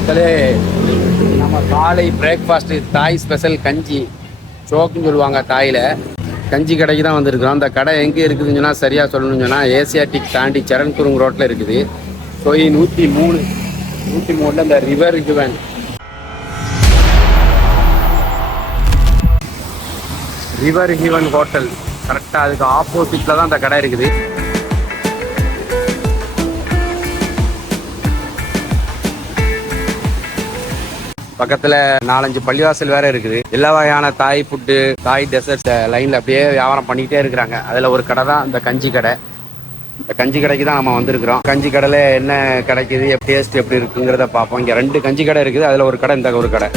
மக்களே நம்ம காலை பிரேக்ஃபாஸ்ட்டு தாய் ஸ்பெஷல் கஞ்சி. சோக்குன்னு சொல்லுவாங்க தாயில். கஞ்சி கடைக்கு தான் வந்திருக்கிறோம். அந்த கடை எங்கே இருக்குதுன்னு சொன்னால் சரியாக சொல்லணும்னு சொன்னால் ஏசியாட்டிக் தாண்டி சரண்குருங் ரோட்டில் இருக்குது. சொய் நூற்றி மூணு நூற்றி மூணில் இந்த ரிவர் இதுவன் ரிவர் ஹீவன் ஹோட்டல் கரெக்டாக அதுக்கு ஆப்போசிட்டில் தான் அந்த கடை இருக்குது. பக்கத்துல நாலஞ்சு பள்ளிவாசல் வேற இருக்குது. எல்லா வகையான தாய் ஃபுட்டு தாய் டெசர்ட் லைன்ல அப்படியே வியாபாரம் பண்ணிக்கிட்டே இருக்கிறாங்க. அதுல ஒரு கடை தான் இந்த கஞ்சி கடை. இந்த கஞ்சி கடைக்கு தான் நம்ம வந்திருக்கிறோம். கஞ்சி கடையில என்ன கிடைக்குது டேஸ்ட் எப்படி இருக்குங்கிறத பார்ப்போம். இங்க ரெண்டு கஞ்சி கடை இருக்குது. அதுல ஒரு கடை இந்த ஒரு கடை.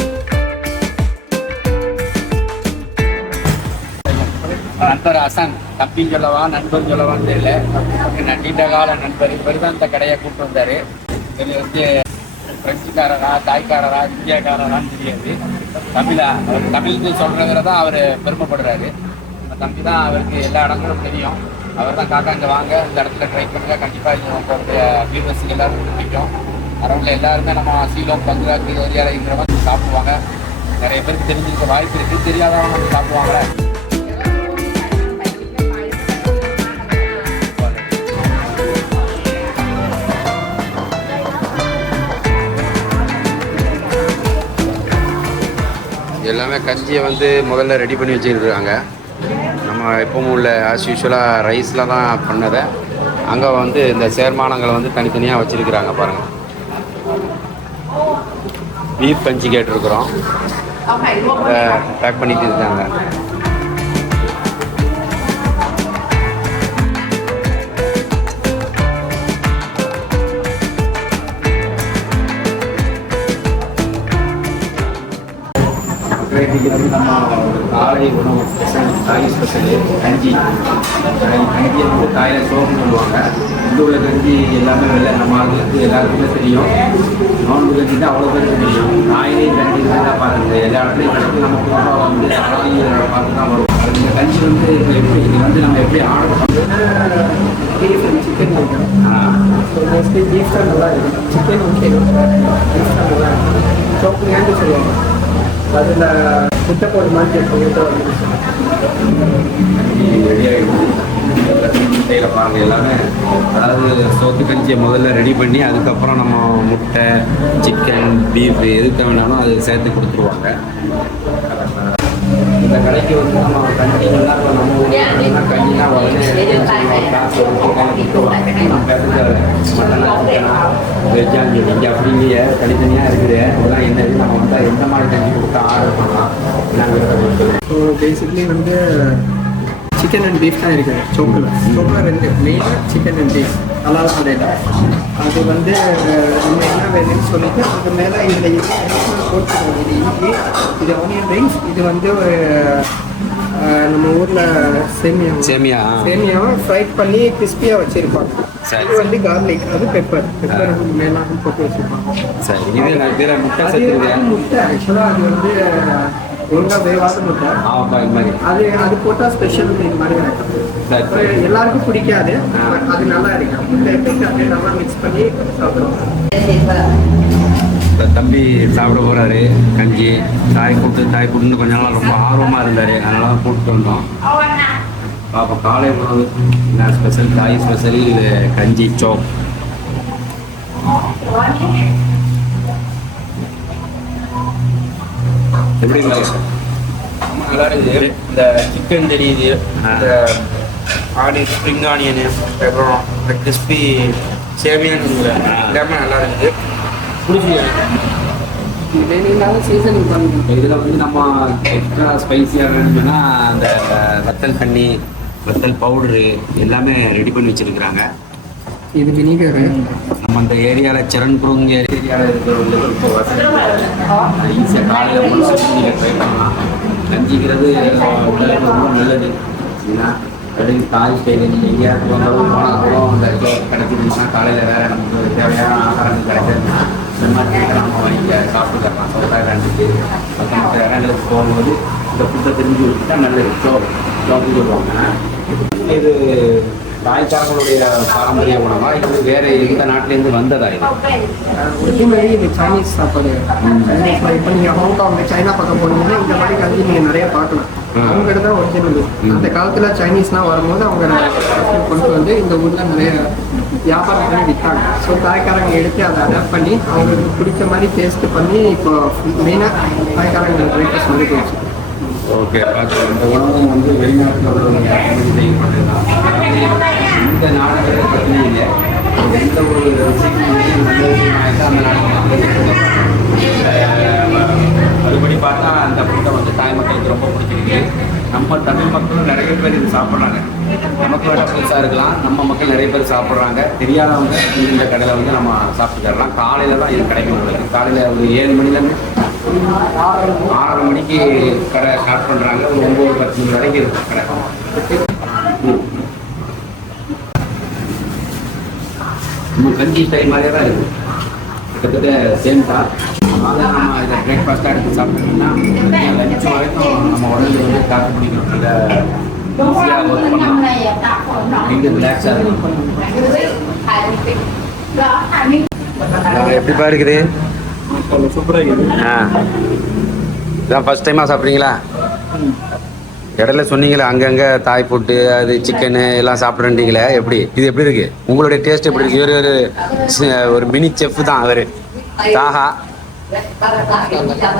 நண்பர் அசன் தப்பின்னு சொல்லவா நண்பர் சொல்லவான்னு தெரியல. என்ன நீண்ட கால நண்பர் இவர் தான் இந்த கடையை கூப்பிட்டு வந்தாரு. இவர் வந்து பிரெஞ்சுக்காரரா தாய்க்காரரா இந்தியாக்காரரான்னு தெரியாது. தமிழா அவர் தமிழ்னு சொல்றதுல தான் அவர் பெருமைப்படுறாரு. தம்பி தான் அவருக்கு எல்லா இடங்களும் தெரியும். அவர் தான் காக்கா இங்கே வாங்க. இந்த இடத்துல ட்ரை பண்ணுங்க. கண்டிப்பாக இது உங்களுடைய வியூவர்ஸுக்கு எல்லாருக்கும் பிடிக்கும். வரவங்க எல்லாருமே நம்ம சீலம் பங்குராக்கு ஏரியாவில் இருக்கிறவங்க சாப்பிடுவாங்க. நிறைய பேருக்கு தெரிஞ்சிருக்க வாய்ப்பு இருக்குது தெரியாதவங்க சாப்பிடுவாங்க எல்லாமே கஞ்சியை வந்து முதல்ல ரெடி பண்ணி வச்சுருக்காங்க நம்ம எப்பவும் உள்ள ஆஸ் யூஸ்வலாக ரைஸில் தான் பண்ணதை. அங்கே வந்து இந்த சேர்மானங்களை வந்து தனித்தனியாக வச்சுருக்குறாங்க பாருங்கள் பீஃப் கஞ்சி கேட்டிருக்கிறோம். பேக் பண்ணிட்டு இருக்காங்க. வெரைட்டிக்கு வந்து நம்ம காலை உணவு ஸ்பெஷல் தாய் ஸ்பெஷல் கஞ்சி. தாய் கஞ்சியை வந்து தாயில் சோப்புன்னு சொல்லுவாங்க. இங்கே உள்ள கஞ்சி எல்லாமே வெளில நம்ம ஆளுங்களுக்கு எல்லாருக்குமே தெரியும். நோன்பு கஞ்சி தான் அவ்வளோ பேருக்கு தெரியும். தாயிலே கஞ்சி தான் பாருங்க. எல்லா இடத்துலையும் கிடைக்கும். நம்ம பொதுவாக வந்து ஆரோக்கிய பார்த்து தான் வரும். இந்த கஞ்சி வந்து இப்போ எப்படி இது வந்து நம்ம எப்படி ஆர்டர் பண்ணுறது பீஃப் அண்ட் சிக்கன் இருக்கும் ஸோ மோஸ்ட்லி பீஃப் தான் நல்லா இருக்கும். சிக்கன் ஓகே பீஃப் தான் நல்லா இருக்கும். சோப்புங்கன்னு சொல்லுவாங்க. அதில் முட்டை போட மாதிரி இருக்கும் ரெடி ஆகிடுது பாருங்க எல்லாமே. அதாவது சோத்து கஞ்சியை முதல்ல ரெடி பண்ணி அதுக்கப்புறம் நம்ம முட்டை சிக்கன் பீஃப் எதுக்கு வேணாலும் அது சேர்த்து கொடுத்துருவாங்க. இந்த கடைக்கு வந்து நம்ம கஞ்சிங்கன்னா இப்போ நம்ம ஊர்ல கஞ்சினா உடனே காசு மட்டனா சிக்கனா வெஜ்ஜா இங்கே அப்படி இல்லையே தனித்தனியாக இருக்குது அதெல்லாம் என்ன நம்ம வந்து எந்த மாதிரி கஞ்சி கொடுத்தா ஆர்டர் பண்ணலாம் என்னங்கிறத பொறுத்து ஸோ பேசிக்லி வந்து சிக்கன் அண்ட் பீஃப் தான் இருக்குது. சோப்பில். சோப்பில் ரெண்டு. மெயினாக சிக்கன் அண்ட் பீஃப் அலால் கடையில். அது வந்து நம்ம என்ன வேணும்னு சொல்லிட்டு அது மேலே இதில் இது போட்டுருக்கோம் இது இஞ்சி இது ஆனியன் ரிங்ஸ் இது வந்து ஒரு நம்ம ஊரில் சேமியா. சேமியா சேமியாவை ஃப்ரைட் பண்ணி கிறிஸ்பியாக வச்சுருப்பாங்க. இது வந்து கார்லிக் அது பெப்பர் பெப்பர் மேலாக போட்டு வச்சுருப்பாங்க. சரி இது முட்டை முட்டை. ஆக்சுவலாக அது வந்து ஒழுங்காக வேவாத முட்டை ஆமாப்பா இது மாதிரி. அது அது போட்டால் ஸ்பெஷல் இந்த மாதிரி இருக்கும் எல்லாருக்கும் பிடிக்காது அது நல்லா இருக்கும் முட்டை போட்டு அப்படியே நல்லா மிக்ஸ் பண்ணி சாப்பிடுவோம். தம்பி சாப்பிட போகிறாரு கஞ்சி தாய் கூட்டு தாய் கூட்டுன்னு கொஞ்ச நாள் ரொம்ப ஆர்வமாக இருந்தார். அதனால தான் கூப்பிட்டு வந்தோம். பாப்பா காலை உணவு. என்ன ஸ்பெஷல் தாய் ஸ்பெஷல் கஞ்சி சோப். எப்படி இருக்கு? நல்லா இருக்குது இந்த சிக்கன் தெரியுது. இந்த ஆனியன் ஸ்ப்ரிங் ஆனியனு அப்புறம் இந்த கிறிஸ்பி சேமியான்னு எல்லாமே நல்லா இருக்குது பிடிச்சி வேணும்னாலும் சீசனிங் இதில் வந்து நம்ம எக்ஸ்ட்ரா ஸ்பைசியாக வேணும்னா அந்த வத்தல் தண்ணி வத்தல் பவுடரு எல்லாமே ரெடி பண்ணி வச்சிருக்கிறாங்க. இது வினிகர். நம்ம அந்த ஏரியாவில் சரண்புருங் ஏரியாவில் இருக்கிறவங்களுக்கு இப்போ வசதி ஈஸியாக காலையில் முடிச்சு நீங்கள் ட்ரை பண்ணலாம். கஞ்சிக்கிறது உடலுக்கு ரொம்ப நல்லது. ஏன்னா கடைக்கு தாய் ஸ்டைல் நீங்கள் எங்கேயாவது வந்தாலும் போனால் கூட அந்த கிடைச்சிருந்துச்சுன்னா காலையில் வேறு நமக்கு தேவையான ஆகாரம் கிடைச்சதுன்னா இந்த மாதிரி நம்ம வாங்கி சாப்பிட்டுக்கலாம். சோதா வேண்டிட்டு மற்ற மற்ற இடங்களுக்கு போகும்போது இந்த ஃபுட்டை தெரிஞ்சு வச்சுட்டா நல்லது. சோ சோப்புன்னு சொல்லுவாங்க. இது தாய்க்காரங்களுடைய பாரம்பரிய உணவா? இது வேற எந்த நாட்டிலேருந்து வந்ததா இது? ஒரிஜினலி இது சைனீஸ் சாப்பாடு. இப்போ நீங்கள் ஹாங்காங் சைனா பக்கம் போனீங்கன்னா இந்த மாதிரி கஞ்சி நீங்கள் நிறைய பார்க்கலாம். ம். அவங்ககிட்ட தான் ஒரிஜினல் அந்த காலத்தில் சைனீஸ்லாம் வரும்போது அவங்க கொண்டு வந்து இந்த ஊரில் நிறைய வியாபாரம் பண்ணி விற்றாங்க ஸோ தாய்க்காரங்க எடுத்து அதை அடாப்ட் பண்ணி அவங்களுக்கு பிடிச்ச மாதிரி டேஸ்ட் பண்ணி இப்போ மெயினாக தாய்க்காரங்க பிரேக்ஃபாஸ்ட் மாதிரி போயிடுச்சு ஓகே பார்த்து இந்த உணவும் வந்து வெளிநாட்டில் உள்ளவங்க இறக்குமதி செய்யப்பட்டதுதான் இந்த நாடுகளை பிரச்சனை இல்லை. எந்த ஒரு விஷயம் நல்ல விஷயமா அந்த நாட்டுக்கு மறுபடி பார்த்தா அந்த ஃபுட்டை வந்து தாய் மக்களுக்கு ரொம்ப பிடிச்சிருக்கு. நம்ம தமிழ் மக்களும் நிறைய பேர் இது சாப்பிட்றாங்க. நமக்கு வேணா புதுசாக இருக்கலாம். நம்ம மக்கள் நிறைய பேர் சாப்பிட்றாங்க. தெரியாதவங்க இந்த கடையில் வந்து நம்ம சாப்பிட்டு தரலாம். காலையில் தான் இது கிடைக்கும் உங்களுக்கு. காலையில் ஒரு ஏழு மணிலேருந்து ஆறரை மணிக்கு கடை ஸ்டார்ட் பண்ணுறாங்க ஒரு ஒம்பது பத்து மணி வரைக்கும் இருக்கும் கடை. ம். நம்ம கஞ்சி ஸ்டைல் மாதிரியே தான் இருக்குது கிட்டத்தட்ட சேம் தான். அதை நம்ம இதை பிரேக்ஃபாஸ்ட்டாக எடுத்து சாப்பிட்டோம்னா லஞ்ச் வரைக்கும் நம்ம உடம்பு வந்து காத்து பிடிக்கணும் நல்ல ஈஸியாக ஒர்க் பண்ணலாம். நீங்கள் ரிலாக்ஸாக இருக்கும் எப்படிப்பா இருக்குது சூப்பராக இருக்குது ஆ. இதான் ஃபஸ்ட் டைமாக சாப்பிட்றீங்களா? இடையில சொன்னீங்களே அங்கங்கே தாய் புட்டு அது சிக்கனு எல்லாம் சாப்பிட்றீங்களே எப்படி? இது எப்படி இருக்கு? உங்களுடைய டேஸ்ட் எப்படி இருக்கு? இவர் ஒரு ஒரு மினி செஃப் தான் அவர். தாஹா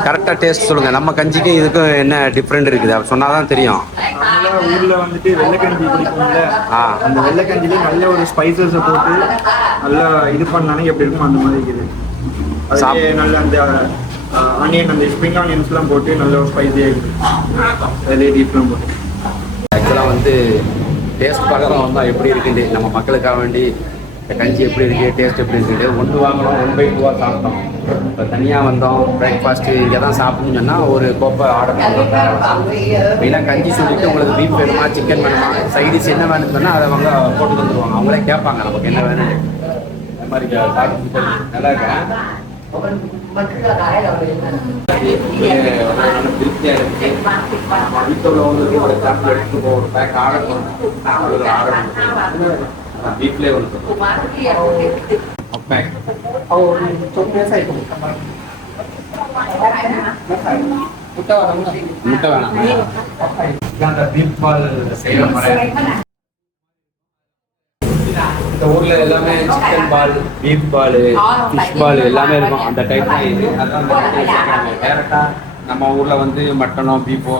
கரெக்டாக டேஸ்ட் சொல்லுங்க. நம்ம கஞ்சிக்கு இதுக்கும் என்ன டிஃப்ரெண்ட் இருக்குது? அப்படி சொன்னால் தான் தெரியும். ஊரில் ஊர்ல வந்துட்டு வெள்ளைக்கஞ்சி குடிப்போம்ல ஆ. அந்த வெள்ளைக்கஞ்சிலே நல்ல ஒரு ஸ்பைசஸை போட்டு நல்லா இது பண்ணாலே எப்படி இருக்கும் அந்த மாதிரி இருக்குது. அதுலேயே நல்ல அந்த ஆனியன் அந்த ஸ்ப்ரிங் ஆனியன்ஸ்லாம் போட்டு நல்ல ஒரு ஸ்பைஸியாக இருக்குது அதிலே டீப்லாம் போட்டு. ஆக்சுவலாக வந்து டேஸ்ட் பார்க்குறோம் வந்தால் எப்படி இருக்குது நம்ம மக்களுக்காக வேண்டி கஞ்சி எப்படி இருக்குது டேஸ்ட் எப்படி இருக்குது ஒன்று வாங்கினோம் ஒன் பை டூவாக சாப்பிட்டோம். இப்போ தனியாக வந்தோம் பிரேக்ஃபாஸ்ட்டு இங்கே தான் சாப்பிடணும்னு சொன்னால் ஒரு கோப்பை ஆர்டர் பண்ணோம் மெயினாக கஞ்சி சொல்லிட்டு உங்களுக்கு பீஃப் வேணுமா சிக்கன் வேணுமா சைடிஷ் என்ன வேணும்னு சொன்னால் அதை அவங்க போட்டு தந்துருவாங்க. அவங்களே கேட்பாங்க நமக்கு என்ன வேணும் இந்த மாதிரி நல்லா இருக்கேன். வீட்லயே வந்து அவங்க சொன்ன சைடு முட்டை வேணாம் முட்டை வேணாம் அந்த தீபாவளி செய்யற மாதிரி இந்த ஊர்ல எல்லாமே chicken ball beef ball fish ball எல்லாமே இருக்கும். அந்த டைப் தான் இது அதான் டேரக்டா நம்ம ஊர்ல வந்து மட்டனோ பீஃபோ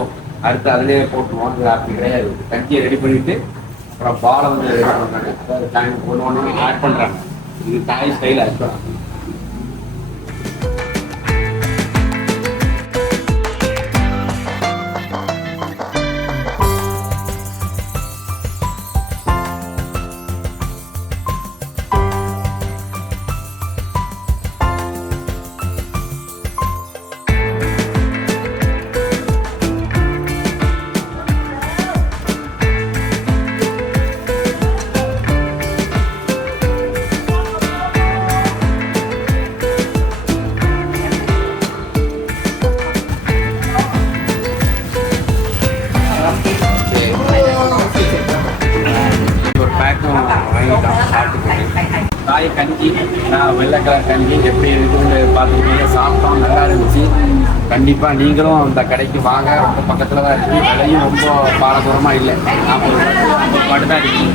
அடுத்து அதிலே போட்டுருவோம். அது அப்படி கிடையாது. கஞ்சியை ரெடி பண்ணிட்டு அப்புறம் பாலை வந்து ரெடி பண்ணுறாங்க டைம் ஒன்று ஒன்று ஆட் பண்றாங்க. இது தாய் ஸ்டைல் ஆக்சுவலாக காய கஞ்சி நான் வெள்ளை கலர் கஞ்சி எப்படி இருக்குன்னு பார்த்துக்கிட்டீங்க சாப்பிட்டோம் நல்லா இருந்துச்சு. கண்டிப்பாக நீங்களும் அந்த கடைக்கு வாங்க. ரொம்ப பக்கத்தில் தான் இருக்குது விலையும் ரொம்ப பாரதூரமாக இல்லை. நாற்பது ஐம்பது பாட்டு தான் இருக்குது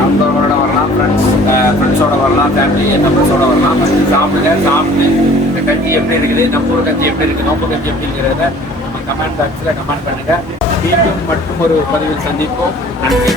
நண்பர்களோட வரலாம் ஃப்ரெண்ட்ஸ் ஃப்ரெண்ட்ஸோட வரலாம் ஃபேமிலி மெம்பர்ஸோட வரலாம். சாப்பிடுங்க சாப்பிட்டு இந்த கஞ்சி எப்படி இருக்குது நம்ம ஊர் கஞ்சி எப்படி இருக்குது நோம்பு கஞ்சி எப்படிங்கிறத நம்ம கமெண்ட் பாக்ஸில் கமெண்ட் பண்ணுங்கள் மீண்டும் மட்டும் ஒரு பதிவில் சந்திப்போம். நன்றி.